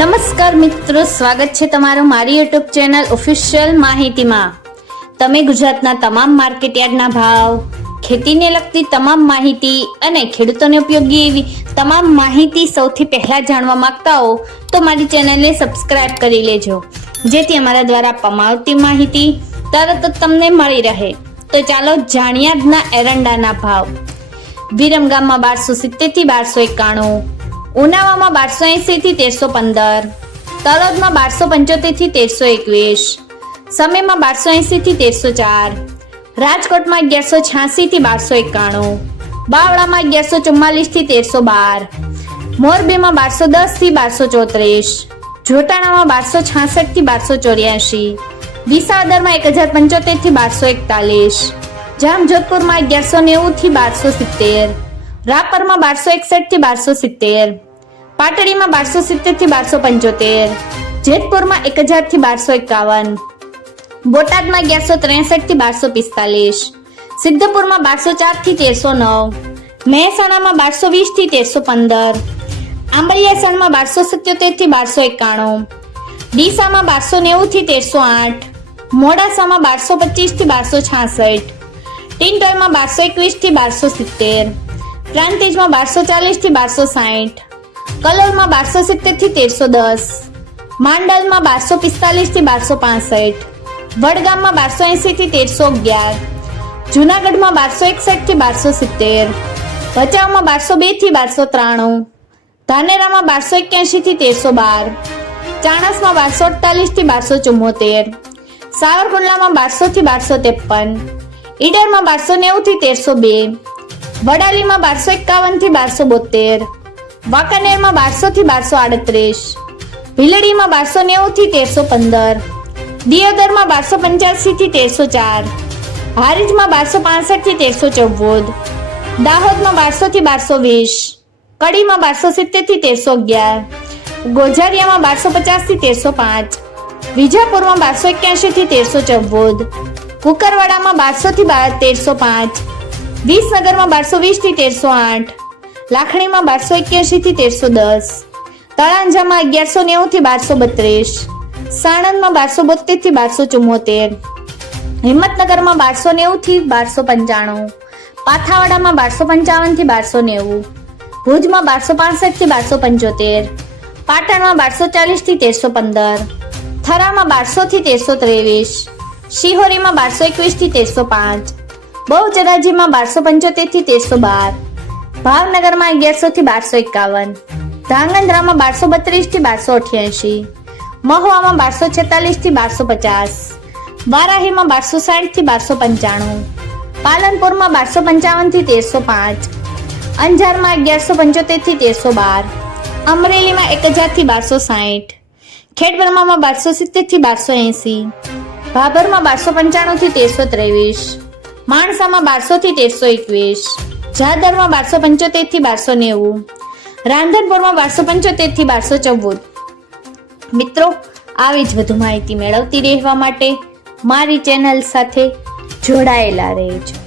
નમસ્કાર મિત્રો, સ્વાગત છે તમારું મારી યુટ્યુબ ચેનલ ઓફિશિયલ માહિતીમાં। તમે ગુજરાતના તમામ માર્કેટયાર્ડના ભાવ, ખેતીને લગતી તમામ માહિતી અને ખેડૂતોને ઉપયોગી એવી તમામ માહિતી સૌથી પહેલા જાણવા માંગતા હો તો મારી ચેનલને સબસ્ક્રાઇબ કરી લેજો, જેથી અમારા દ્વારા આપવામાં આવતી માહિતી તરત જ તમને મળી રહે। તો ચાલો જાણીએ આજના એરંડાના ભાવ। વિરમગામમાં 1270 થી 1291, ઉનાવામાં 1280 થી 1315, તલોદમાં 1275 થી 1321, સમેમાં 1280 થી 1304, રાજકોટમાં 1186 થી 1291, બાવળામાં 1144 થી 1312, મોરબીમાં 1210 થી 1234, જોટાણામાં 1266 થી 1284, વિસાવદરમાં 1075 થી 1241, જામજોધપુરમાં 1190 થી 1270, રાપરમાં 1261 થી 1270, પાટડીમાં 1270 થી 1275, જેતપુરમાં 1000 થી 1251, બોટાદમાં 1163 થી 1245, સિદ્ધપુરમાં 1204 થી 1309, મહેસાણામાં 1220 થી 1315, આંબલિયાસણમાં 1277 થી 1291, ડીસામાં 1290 થી 1308, મોડાસામાં 1225 થી 1266, ટિન્ટોયમાં 1221 થી 1270, પ્રાંતિજમાં 1240 થી 1260, કલોલમાં 1270 થી 1310, માંડલમાં 1245 થી 1265, વડગામમાં 1280 થી 1311, જુનાગઢમાં 1261 થી 1270, ભચાઉમાં 1202 થી 1293, ધાનેરામાં 1281 થી 1312, ચાણસમાં 1248 થી 1274, સાવરકુંડલામાં 1200 થી 1253, ઈડરમાં 1290 થી 1302, વડાલીમાં 1251 થી 1272, વાંકાનેરમાં 1200 થી 1238, ભીલડીમાં 1290 થી 1315, દિયોદરમાં 1285 થી 1304, હારીજમાં 1265 થી 1314, દાહોદમાં 1200 થી 1220, કડીમાં 1270 થી 1311, ગોઝારિયામાં 1250 થી 1305, વિજાપુરમાં 1281 થી 1314, કુકરવાડામાં 1200 થી 1305, વિસનગરમાં 1220 થી 1308, લાખણીમાં 1281 થી 1310, તળાંજામાં 1190 થી 1232, સાણંદમાં 1272 થી 1274, હિંમતનગરમાં 1290 થી 1295, પાથાવાડામાં 1255 થી 1290, ભુજમાં 1265 થી 1275, પાટણમાં 1240 થી 1315, થરામાં 1200 થી 1323, શિહોરીમાં 1221 થી 1305, બહુચરાજીમાં 1275 થી 1312, ભાવનગરમાં 1100 થી 1251, ધાંગધ્રામાં 1232 થી 1288, મહુવામાં 1246 થી 1250, વારાહીમાં 1260 થી 1295, પાલનપુરમાં 1255 થી 1305, અંજારમાં 1175 થી 1312, અમરેલીમાં 1000 થી 1260, ખેડબ્રહ્મામાં 1270 થી 1280, ભાભરમાં 1295 થી 1323, માણસામાં 1200 થી 1321, જાદરમાં 1275 થી 1290, રાંધનપુરમાં 1275 થી 1214। મિત્રો, આવી જ વધુ માહિતી મેળવતી રહેવા માટે મારી ચેનલ સાથે જોડાયેલા રહેજો।